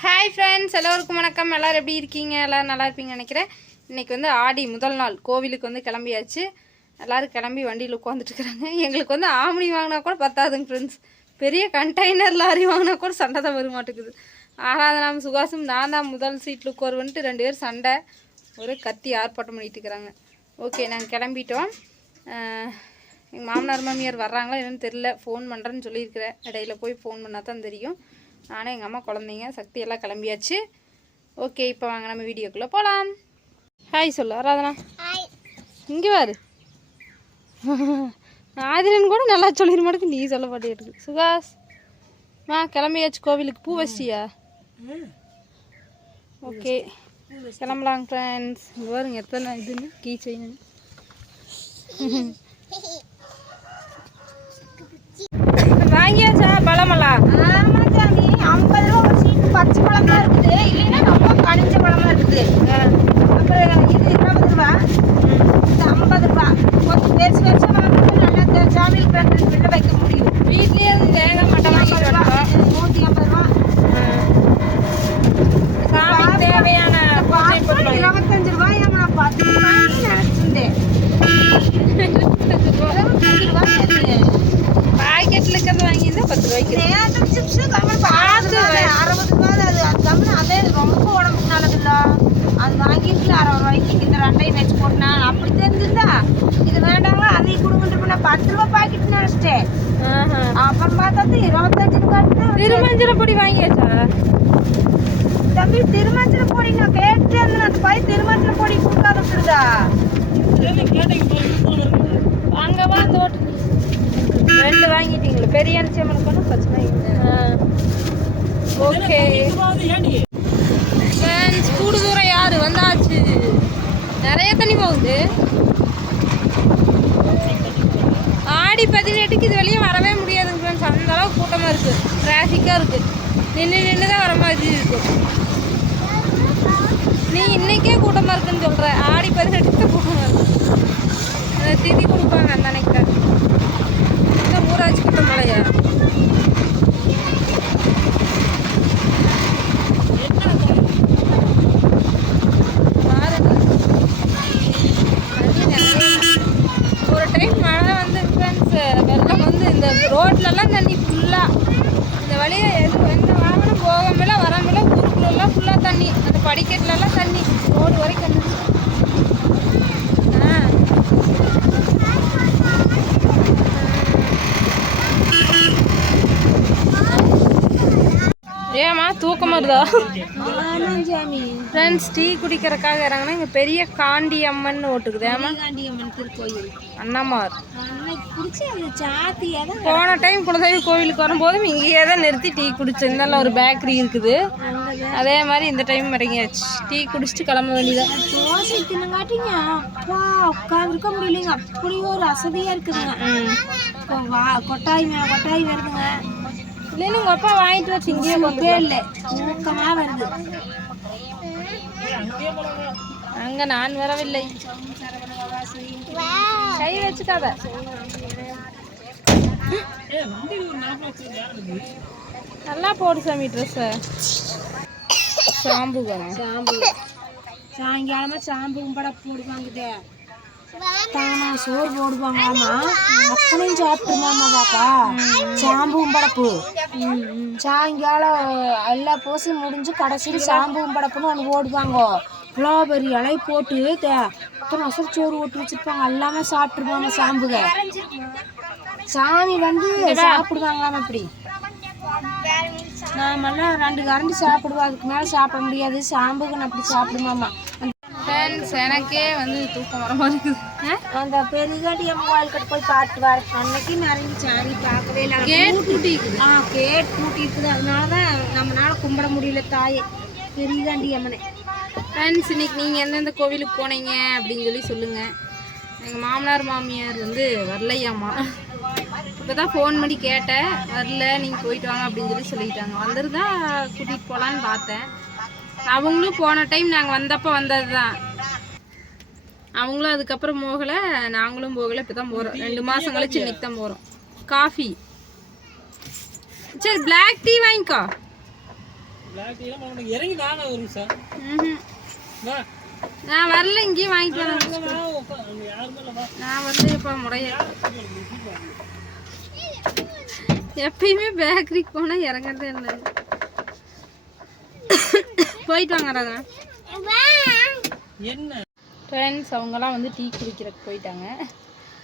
Hi friends எல்லோருக்கும் வணக்கம். எல்லோரும் எப்படி இருக்கீங்க? எல்லோரும் நல்லா இருப்பீங்கன்னு நினைக்கிறேன். இன்றைக்கி வந்து ஆடி முதல் நாள். கோவிலுக்கு வந்து கிளம்பியாச்சு. எல்லோரும் கிளம்பி வண்டியில் உட்காந்துட்டுருக்குறாங்க எங்களுக்கு வந்து ஆமணி வாங்கினா கூட பத்தாதுங்க ஃப்ரெண்ட்ஸ் பெரிய கண்டெய்னர் லாரி வாங்கினா கூட சண்டை தான் வர மாட்டேங்குது. ஆராதனாம் சுகாசும். நான் தான் முதல் சீட்டில் உட்காருவன்ட்டு ரெண்டு பேரும் சண்டை ஒரு கத்தி ஆர்ப்பாட்டம் பண்ணிகிட்டு இருக்கிறாங்க ஓகே நாங்கள் கிளம்பிட்டோம். எங்கள் மாமனார் மாமியார் வர்றாங்களா என்னன்னு தெரில ஃபோன் பண்ணுறேன்னு சொல்லியிருக்கிறேன் இடையில போய் ஃபோன் பண்ணால் தான் தெரியும். நானும் எங்கள் அம்மா குழந்தைங்க சக்தி எல்லாம் கிளம்பியாச்சு. ஓகே இப்போ வாங்க நம்ம வீடியோக்குள்ளே போகலாம் ஹாய் சொல்லு ஆராதனா. இங்கே வாரு ஆதிரன் கூட நல்லா சொல்லிட மாட்டேங்குது. நீ சொல்ல மாட்டேங்குது. சுகாஸ் மா கிளம்பியாச்சு. கோவிலுக்கு பூ வச்சியா ஓகே கிளம்பலாம் ஃப்ரெண்ட்ஸ் இங்கே பாருங்க எத்தனை இதுன்னு கீ செயின் வாங்கியாச்சா பழமெல்லாம்? ஆமா சாமி ஐம்பது பாக்கெட் நினைச்சிட்டேன். அப்புறம் பார்த்தா இருபத்தஞ்சு ரூபாய் திருமஞ்சன பொடி வாங்கியாச்சா தம்பி திருமஞ்சன பொடி நான் கேட்டு அந்த பையன் திருமஞ்சன பொடி கொடுக்காத விட்டுருதா அங்கவா தோட்டு ரெண்டு வாங்கிட்டீங்களா பெரிய அரிசியம்மனுக்கு ஒன்றும் பிரச்சனை இல்லை ஓகே கூடு தூரம் யாரு வந்தாச்சு நிறைய தண்ணி போகுது ஆடி பதினெட்டுக்கு இது வெளியே வரவே முடியாதுங்க ஃப்ரெண்ட்ஸ் அந்த அளவுக்கு கூட்டமாக இருக்குது டிராஃபிக்காக இருக்குது நின்று நின்று தான் வர மாதிரி இருக்கும் நீ இன்னைக்கே கூட்டமாக இருக்குன்னு சொல்கிற ஆடி பதினெட்டுக்கு தான் கூட்டமாக இருக்கு. திதி கொடுப்பாங்க அந்த அன்னைக்கு. படிக்கட்டுலலாம் ஏமா தூக்கம் வருதா? ஃப்ரெண்ட்ஸ் டீ குடிக்கிறதுக்காக இறங்கினா இங்கே பெரிய காண்டி அம்மன் ஓட்டுக்குது ஏமா காண்டியம்மன் திருக்கோயில். அண்ணாமார். போன டைம் குலதெய்வ கோவிலுக்கு வரும்போது இங்கேயே தான் நிறுத்தி டீ குடிச்சேன். நல்ல ஒரு பேக்கரி இருக்குது. அதே மாதிரி இந்த டைம் இறங்கியாச்சு. டீ குடிச்சிட்டு கிளம்ப வேண்டியதான் தோசை தின்னங்காட்டிங்க. அப்பா உட்காந்துருக்க முடியலைங்க. அப்படி ஒரு அசதியா இருக்குதுங்க. கொட்டாய் மேல கொட்டாய் வருதுங்க. இல்லைன்னு உங்கள் அப்பா வாங்கிட்டு வச்சு இங்கேயே இல்லை தூக்கமா வருது அங்கே நான் வரவில்லை கை வச்சுக்காத நல்லா போடு சாமி ட்ரெஸ்ஸை வேணும் சாம்பு சாயங்காலமா சாம்பு கும்பட போடுவாங்க சோறு போடுவாங்களாமா அப்பனையும் சாப்பிட்டுமாமா பாப்பா. சாம்பும் படப்பு. சாயங்காலம் எல்லா பூசையும் முடிஞ்சு கடைசியில் சாம்பும் படப்புன்னு ஒன்று ஓடுவாங்க இவ்வளோ பெரிய இலை போட்டு அத்தனை அசல் சோறு ஓட்டு வச்சுருப்பாங்க. எல்லாமே சாப்பிட்ருப்பாங்க சாம்புக. சாமி வந்து சாப்பிடுவாங்களாமா அப்படி. நாமெல்லாம் ரெண்டு கரண்டி சாப்பிடுவோம். அதுக்கு மேலே சாப்பிட முடியாது. சாம்புக்கு அப்படி சாப்பிடுமாமா ஃப்ரெண்ட்ஸ் எனக்கே வந்து தூக்கம் வர மாதிரி அந்த பெருகாட்டி அம்மா கோயிலுக்கிட்ட போய் பார்த்து வர. அன்னைக்கு நிறைய சாமி பார்க்கவே இல்லை. கேட் பூட்டி ஆ கேட் பூட்டி இருக்குது அதனால தான் நம்மளால கும்பிட முடியல தாயை. பெரியதாண்டி அம்மனை. ஃப்ரெண்ட்ஸ் இன்னைக்கு நீங்கள் எந்தெந்த கோவிலுக்கு போனீங்க அப்படின்னு சொல்லி சொல்லுங்கள் எங்கள் மாமனார் மாமியார் வந்து வரலையாம்மா. இப்போ தான் ஃபோன் பண்ணி கேட்டேன். வரல நீங்கள் போயிட்டு வாங்க அப்படின்னு சொல்லி சொல்லிட்டாங்க. வந்துருந்தா கூட்டிகிட்டு போகலான்னு பார்த்தேன். அவங்களும் போன டைம் நாங்கள் வந்தப்போ வந்தது தான் அவங்களும் அதுக்கப்புறம் போகலை நாங்களும் போகலை இப்போ தான் போகிறோம் ரெண்டு மாதம் கழிச்சு இன்னைக்கு தான் போகிறோம் காஃபி சரி பிளாக் டீ வாங்கிக்கோ. நான் வரல இங்கேயும் வாங்கிட்டு வரேன். நான் வரலையப்பா முறைய எப்பயுமே பேக்கரிக்கு போனால் இறங்குறதே இல்லை போயிட்டு வாங்க ராதா. என்ன? ஃப்ரெண்ட்ஸ் அவங்கெல்லாம் வந்து டீ குடிக்கிறதுக்கு போயிட்டாங்க.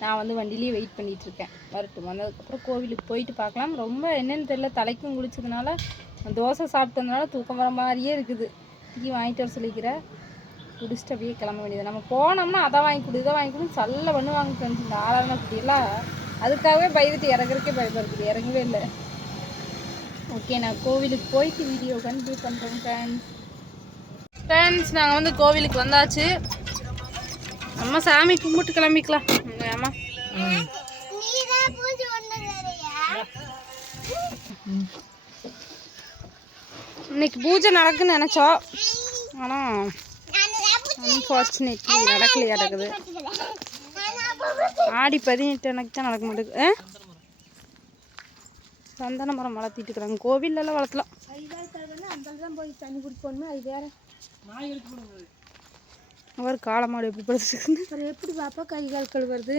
நான் வந்து வண்டியிலேயே வெயிட் பண்ணிட்டு இருக்கேன். வரட்டும். வந்ததுக்கப்புறம் கோவிலுக்கு போயிட்டு பார்க்கலாம். ரொம்ப என்னன்னு தெரியல தலைக்கும் குளிச்சதுனால தோசை சாப்பிட்டதுனால தூக்கம் வர மாதிரியே இருக்குது. டீ வாங்கிட்டு வர சொல்லிக்கிறேன் குடிச்சிட்டு அப்படியே கிளம்ப வேண்டியது நம்ம போனோம்னா அதை வாங்கி கொடு இதை வாங்கி கொடுன்னு சல்ல பண்ணுவாங்க ஃப்ரெண்ட்ஸ் இந்த ஆராதனை குட்டியெல்லாம் அதுக்காகவே பயந்துட்டு இறங்குறதுக்கே பயமாக இருக்குது இறங்கவே இல்லை. ஓகே நான் கோவிலுக்கு போயிட்டு வீடியோ கண்டினியூ பண்ணுறேன் ஃப்ரெண்ட்ஸ் ஃப்ரெண்ட்ஸ் நாங்கள் வந்து கோவிலுக்கு வந்தாச்சு. அம்மா சாமி கும்பிட்டு கிளம்பிக்கலாம். உங்க அம்மா. இன்னைக்கு பூஜை நடக்குன்னு நினச்சோம் ஆனால் அன்ஃபார்ச்சுனேட்லி நடக்கலையா நடக்குது. ஆடி பதினெட்டு எனக்கு தான் நடக்க மாட்டேங்குது சந்தன மரம் வளர்த்திட்டு இருக்கிறாங்க. கோவில்லலாம் வளர்த்தலாம். அந்த போய் தண்ணி குடிக்கணுமே அது வேற அவர் காலமாடு எப்படி படுத்துருக்குன்னு அப்புறம் எப்படி பாப்பா கை கால் கழுவுறது?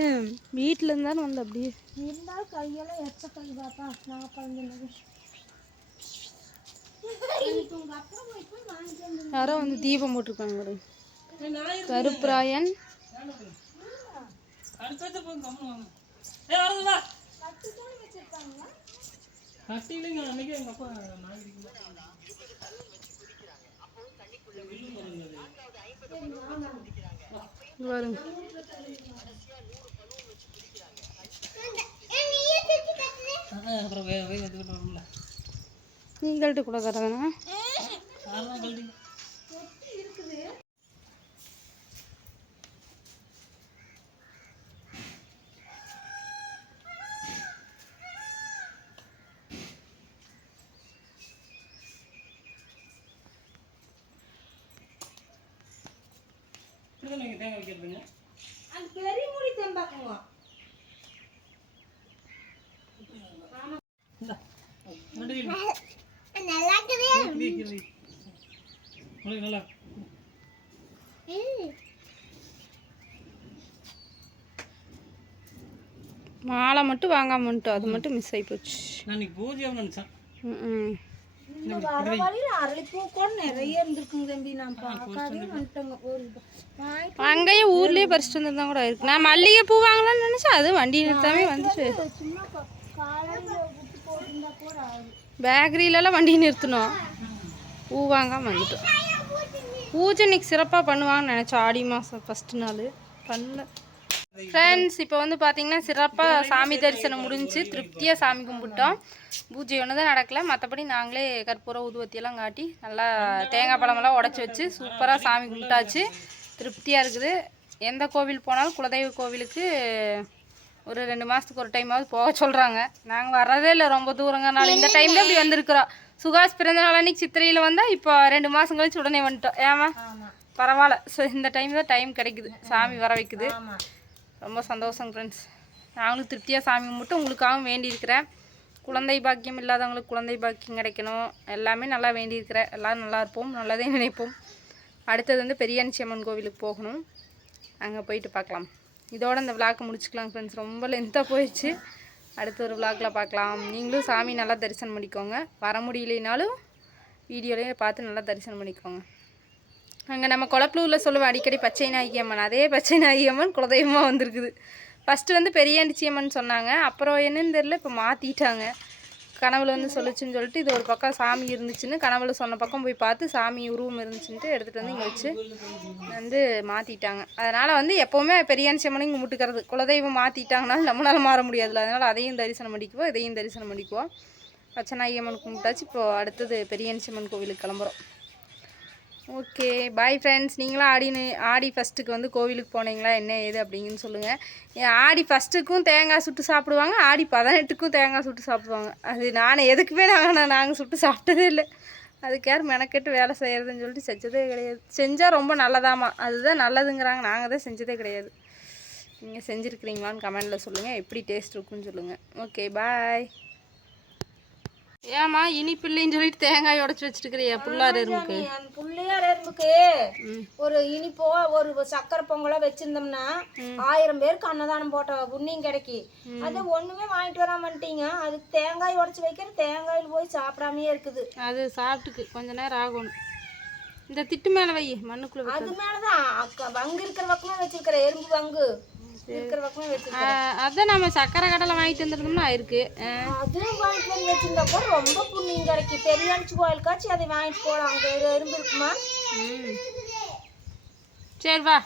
வீட்டில் இருந்தாலும் வந்து அப்படியே இருந்தாலும் கையெல்லாம் எச்ச கை பாப்பா. நான் குழந்தைங்க யாரோ வந்து தீபம் போட்டிருக்காங்க பாருங்க. கருப்பராயன். அடுத்தது போய் கம்மு வாங்க. ஏய் வரது வா. கட்டி இல்லைங்க அன்னைக்கு எங்க அப்பா நாகரிகம் பாருங்க. அப்புறம் நீங்கள்ட்ட கூட தரேண்ணா யாரெல்லாம் கழட்டி இப்படிதான் நீங்க தேங்காய் வைக்கிறதுங்க. அந்த பெரிய மூடி தேம்பாக்குங்க. நல்லா மாலை மட்டும் வாங்காம வந்துட்டோம். அது மட்டும் மிஸ் ஆகி போச்சு. நான் பூஜை நினைச்சேன். ம் இந்த வர வழியில அரளிப்பூ கூட நிறைய இருந்திருக்குங்க தம்பி. நான் பார்க்காதே வந்துட்டேங்க. ஒரு வாங்கிட்டு அங்கேயே ஊர்லயே பறிச்சுட்டு வந்திருந்தா கூட இருக்கு. நான் மல்லிகை பூ வாங்கலாம்னு நினைச்சேன். அது வண்டி நிறுத்தாமே வந்துச்சு. பேக்கரியிலலாம் வண்டி நிறுத்தணும். பூ வாங்காம வந்துட்டோம். பூஜை இன்னைக்கு சிறப்பாக பண்ணுவாங்கன்னு நினச்சோம் ஆடி மாதம் ஃபஸ்ட்டு நாள். பண்ணல. ஃப்ரெண்ட்ஸ் இப்போ வந்து பார்த்தீங்கன்னா சிறப்பாக சாமி தரிசனம் முடிஞ்சு திருப்தியாக சாமி கும்பிட்டோம். பூஜை ஒன்று தான் நடக்கல. மற்றபடி நாங்களே கற்பூர ஊதுவத்தியெல்லாம் காட்டி நல்லா தேங்காய் பழமெல்லாம் உடச்சி வச்சு சூப்பராக சாமி கும்பிட்டாச்சு. திருப்தியாக இருக்குது. எந்த கோவில் போனாலும் குலதெய்வ கோவிலுக்கு ஒரு ரெண்டு மாதத்துக்கு ஒரு டைமாவது போக சொல்கிறாங்க நாங்கள் வர்றதே இல்லை ரொம்ப தூரங்கனால இந்த டைமில் இப்படி வந்திருக்கிறோம். சுகாஷ் பிறந்த நாள் அன்னைக்கு சித்திரையில் வந்தால் இப்போ ரெண்டு மாதம் கழிச்சு உடனே வந்துட்டோம். ஏமா பரவாயில்ல. ஸோ இந்த டைம் தான் டைம் கிடைக்குது. சாமி வர வைக்குது. ரொம்ப சந்தோஷம் ஃப்ரெண்ட்ஸ் நாங்களும் திருப்தியாக சாமி கும்பிட்டு உங்களுக்காகவும் வேண்டியிருக்கிறேன். குழந்தை பாக்கியம் இல்லாதவங்களுக்கு குழந்தை பாக்கியம் கிடைக்கணும். எல்லாமே நல்லா வேண்டியிருக்கிறேன். எல்லோரும் நல்லா இருப்போம். நல்லதே நினைப்போம். அடுத்தது வந்து பெரியாணி அம்மன் கோவிலுக்கு போகணும். அங்கே போயிட்டு பார்க்கலாம். இதோட இந்த விளாக் முடிச்சுக்கலாம் ஃப்ரெண்ட்ஸ் ரொம்ப லென்த்தாக போயிடுச்சு. அடுத்த ஒரு விளாகில் பார்க்கலாம். நீங்களும் சாமி நல்லா தரிசனம் பண்ணிக்கோங்க. வர முடியலைனாலும் வீடியோலேயே பார்த்து நல்லா தரிசனம் பண்ணிக்கோங்க. அங்கே நம்ம குளப்பலூரில் சொல்லுவோம் அடிக்கடி பச்சை நாயகி அம்மன் அதே பச்சை நாயகி அம்மன் குலதெய்வமாக வந்திருக்குது. ஃபஸ்ட்டு வந்து பெரியாண்டிச்சி அம்மன் சொன்னாங்க. அப்புறம் என்னன்னு தெரியல இப்போ மாற்றிட்டாங்க கனவுல வந்து சொல்லுச்சுன்னு சொல்லிட்டு இது ஒரு பக்கம் சாமி இருந்துச்சுன்னு கனவுல சொன்ன பக்கம் போய் பார்த்து சாமி உருவம் இருந்துச்சுன்ட்டு எடுத்துகிட்டு வந்து இங்கே வச்சு வந்து மாற்றிட்டாங்க அதனால் வந்து எப்போவுமே பெரியாண்டி அம்மனையும் கும்பிட்டுக்கிறது. குலதெய்வம் மாற்றிட்டாங்கனாலும் நம்மளால் மாற முடியாதுல்ல. அதனால் அதையும் தரிசனம் பண்ணிக்குவோம் இதையும் தரிசனம் பண்ணிக்குவோம் பச்சை அம்மன் கும்பிட்டாச்சு. இப்போது அடுத்தது பெரியாண்டி அம்மன் கோவிலுக்கு கிளம்புறோம். ஓகே பாய் ஃப்ரெண்ட்ஸ் நீங்களும் ஆடி ஆடி ஃபஸ்ட்டுக்கு வந்து கோவிலுக்கு போனீங்களா? என்ன ஏது அப்படிங்கன்னு சொல்லுங்கள் ஆடி ஃபஸ்ட்டுக்கும் தேங்காய் சுட்டு சாப்பிடுவாங்க ஆடி பதினெட்டுக்கும் தேங்காய் சுட்டு சாப்பிடுவாங்க. அது நான் எதுக்குமே நாங்கள் நாங்கள் சுட்டு சாப்பிட்டதே இல்லை. அதுக்கு யார் மெனக்கெட்டு வேலை செய்கிறதுன்னு சொல்லிட்டு செஞ்சதே கிடையாது. செஞ்சால் ரொம்ப நல்லதாமா அதுதான் நல்லதுங்கிறாங்க. நாங்கள் தான் செஞ்சதே கிடையாது. நீங்கள் செஞ்சுருக்கிறீங்களான்னு கமெண்டில் சொல்லுங்கள் எப்படி டேஸ்ட் இருக்குன்னு சொல்லுங்கள் ஓகே பாய் ஏமா இனிப்பு இல்லைன்னு சொல்லிட்டு தேங்காய் உடச்சி வச்சிருக்கிறியா புள்ளார் எறும்புக்கு. அந்த புள்ளையார் எறும்புக்கு ஒரு இனிப்போ ஒரு சக்கரை பொங்கலோ வச்சிருந்தோம்னா ஆயிரம் பேருக்கு அன்னதானம் போட்ட புண்ணியம் கிடைக்கி. அது ஒண்ணுமே வாங்கிட்டு வராமட்டீங்க அதுக்கு தேங்காய் உடைச்சு வைக்கிற தேங்காயில் போய் சாப்பிடாமயே இருக்குது. அது சாப்பிட்டுக்கு கொஞ்ச நேரம் ஆகணும். இந்த திட்டு மேலே வை மண்ணுக்குள்ள. அது மேலதான் வங்கு இருக்கிற பக்கமே வச்சிருக்கிற எறும்பு வங்கு. அதான் நம்ம சக்கரை கடலை வாங்கிட்டு வந்துருந்தோம்னா இருக்கு அதுவும் வாங்கிட்டு வந்து வச்சிருந்தா கூட ரொம்ப புண்ணியம் கிடைக்கி பெரியாண்டி கோயிலுக்காச்சும் அதை வாங்கிட்டு போலாம். அங்க எறும்பு இருக்குமா? ம். சரி வா.